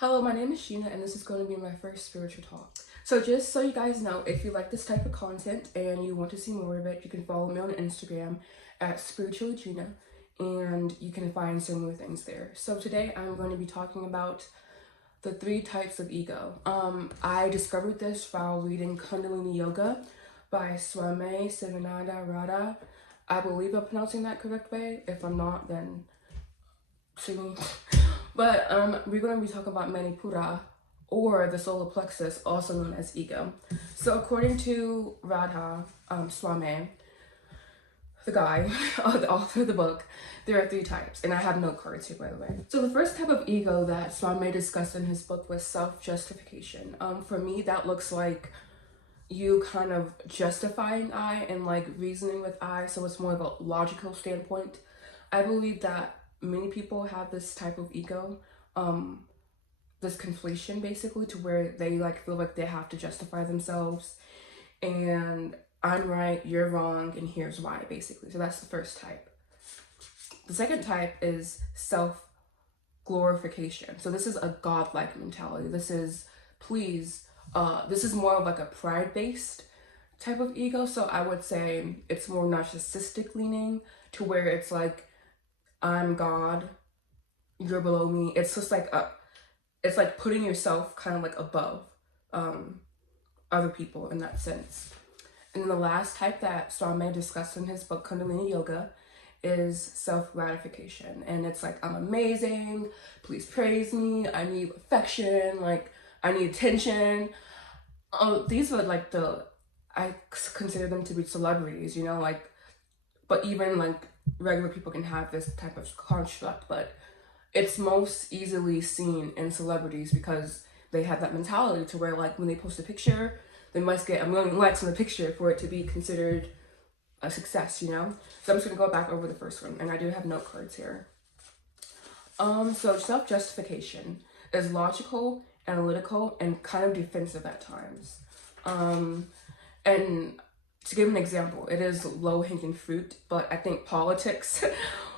Hello, my name is Sheena, and this is going to be my first spiritual talk. So, just so you guys know, if you like this type of content and you want to see more of it, you can follow me on Instagram at Spiritually Gina, and you can find similar things there. So, today I'm going to be talking about the 3 types of ego. I discovered this while reading Kundalini Yoga by Swami Sivananda Radha. I believe I'm pronouncing that correct way. If I'm not, then see me. But we're going to be talking about Manipura, or the solar plexus, also known as ego. So according to Radha Swami, the guy, the author of the book, there are 3 types, and I have no cards here, by the way. So the first type of ego that Swami discussed in his book was self-justification. For me, that looks like you kind of justifying I and like reasoning with I, so it's more of a logical standpoint. I believe that many people have this type of ego, this conflation basically, to where they like feel like they have to justify themselves and I'm right, you're wrong, and here's why, basically. So that's the first type. The second type is self glorification. So this is a godlike mentality. This is this is more of like a pride based type of ego. So I would say it's more narcissistic leaning, to where it's like, I'm God, you're below me. It's just like it's like putting yourself kind of like above other people in that sense. And then the last type that Swami discussed in his book Kundalini Yoga is self-gratification. And it's like, I'm amazing, please praise me, I need affection, like I need attention. These are like I consider them to be celebrities, you know, like, but even like regular people can have this type of construct, but it's most easily seen in celebrities because they have that mentality to where like when they post a picture, they must get 1 million likes on the picture for it to be considered a success, you know? So I'm just gonna go back over the first one, and I do have note cards here. So self-justification is logical, analytical, and kind of defensive at times. And to give an example, it is low-hanging fruit, but I think politics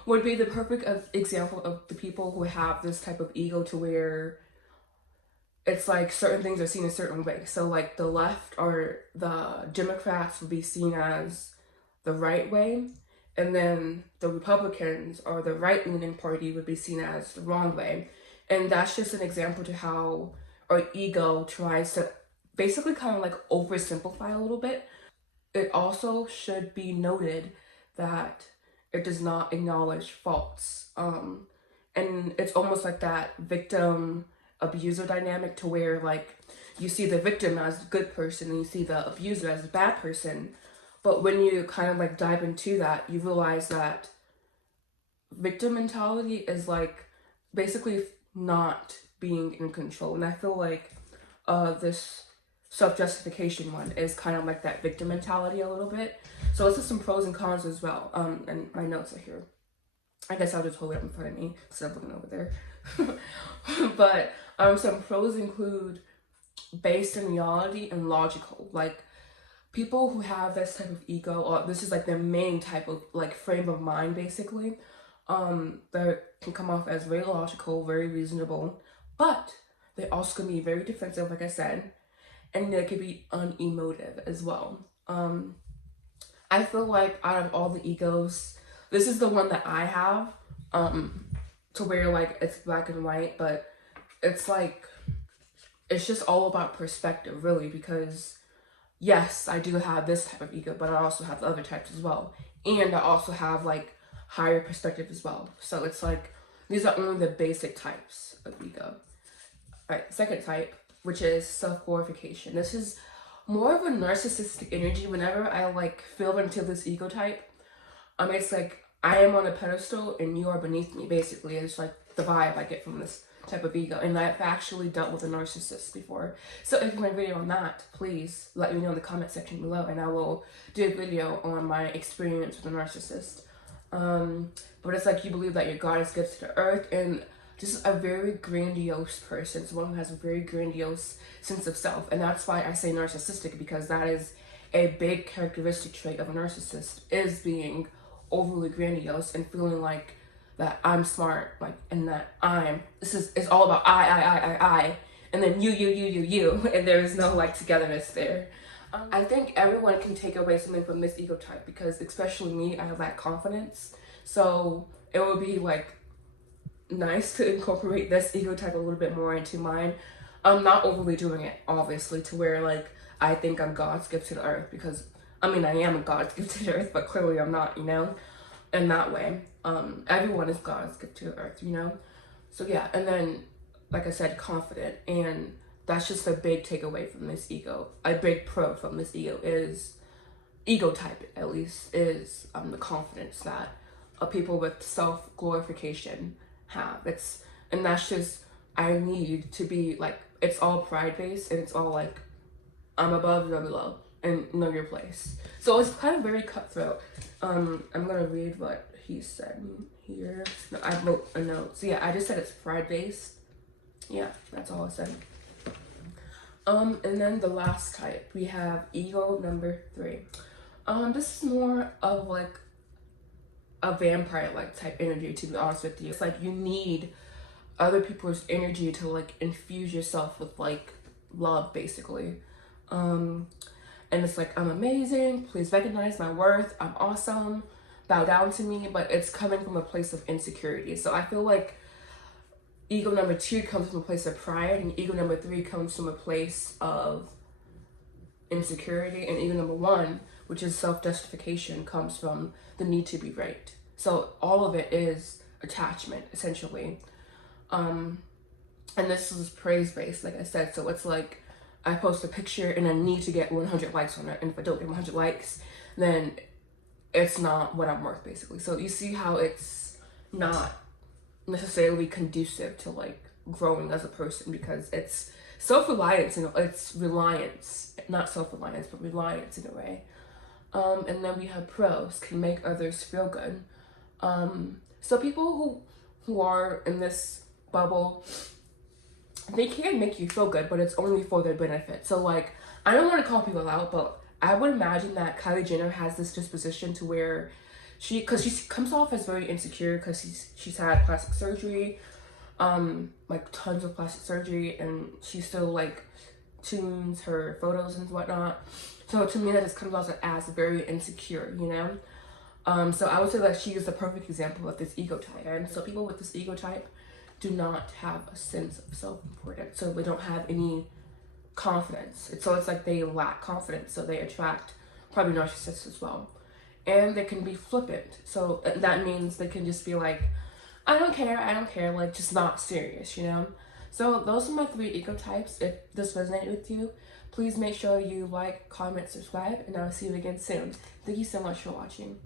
would be the perfect example of the people who have this type of ego, to where it's like certain things are seen a certain way. So like the left or the Democrats would be seen as the right way, and then the Republicans or the right-leaning party would be seen as the wrong way. And that's just an example to how our ego tries to basically kind of like oversimplify a little bit. It also should be noted that it does not acknowledge faults. And it's almost like that victim abuser dynamic, to where like you see the victim as a good person and you see the abuser as a bad person. But when you kind of like dive into that, you realize that victim mentality is like basically not being in control. And I feel like this self-justification one is kind of like that victim mentality a little bit. So let's do some pros and cons as well. And my notes are here. I guess I'll just hold it up in front of me instead of looking over there. But some pros include based in reality and logical. Like people who have this type of ego, or this is like their main type of like frame of mind basically, they can come off as very logical, very reasonable, but they also can be very defensive, like I said, and they could be unemotive as well. I feel like out of all the egos, this is the one that I have, to where like it's black and white, but it's like, it's just all about perspective really, because yes, I do have this type of ego, but I also have the other types as well. And I also have like higher perspective as well. So it's like, these are only the basic types of ego. All right, second type, which is self-glorification. This is more of a narcissistic energy. Whenever I like feel into this ego type, it's like I am on a pedestal and you are beneath me, basically. It's like the vibe I get from this type of ego, and I've actually dealt with a narcissist before. So if you want a video on that, please let me know in the comment section below, and I will do a video on my experience with a narcissist. But it's like you believe that your God is given to the earth, and just a very grandiose person, someone who has a very grandiose sense of self. And that's why I say narcissistic, because that is a big characteristic trait of a narcissist, is being overly grandiose and feeling like that I'm smart, like, and that it's all about I, and then you, and there is no like togetherness there. I think everyone can take away something from this ego type because, especially me, I lack confidence. So it would be like nice to incorporate this ego type a little bit more into mine. I'm not overly doing it, obviously, to where like I think I'm God's gift to the earth, because I mean I am God's gift to the earth, but clearly I'm not, you know, in that way. Everyone is God's gift to the earth, you know. So yeah, and then like I said, confident, and that's just a big takeaway from this ego. A big pro from this ego type at least is the confidence that people with self glorification have. And that's just, I need to be like, it's all pride based, and it's all like I'm above, you're below, and know your place. So it's kind of very cutthroat. I'm gonna read what he said here. No, I wrote a note. So yeah, I just said it's pride based. Yeah, that's all I said. And then the last type, we have ego number 3. This is more of like a vampire like type energy, to be honest with you. It's like you need other people's energy to like infuse yourself with like love, basically. And it's like, I'm amazing, please recognize my worth, I'm awesome, bow down to me, but it's coming from a place of insecurity. So I feel like ego number 2 comes from a place of pride, and ego number 3 comes from a place of insecurity, and ego number 1, which is self-justification, comes from the need to be right. So all of it is attachment, essentially. And this is praise-based, like I said. So it's like I post a picture and I need to get 100 likes on it, and if I don't get 100 likes, then it's not what I'm worth, basically. So you see how it's not necessarily conducive to like growing as a person, because it's self-reliance, you know, it's reliance, not self-reliance, but reliance in a way. And then we have pros, can make others feel good. So people who are in this bubble, they can make you feel good, but it's only for their benefit. So like, I don't want to call people out, but I would imagine that Kylie Jenner has this disposition to where because she comes off as very insecure, because she's had plastic surgery, like tons of plastic surgery, and she still like tunes her photos and whatnot. So to me, that just comes off as very insecure, you know. So I would say that she is the perfect example of this ego type. And so people with this ego type do not have a sense of self-importance, so they don't have any confidence. So it's like they lack confidence, so they attract probably narcissists as well. And they can be flippant, so that means they can just be like, I don't care, like just not serious, you know. So those are my 3 ego types. If this resonated with you, please make sure you like, comment, subscribe, and I'll see you again soon. Thank you so much for watching.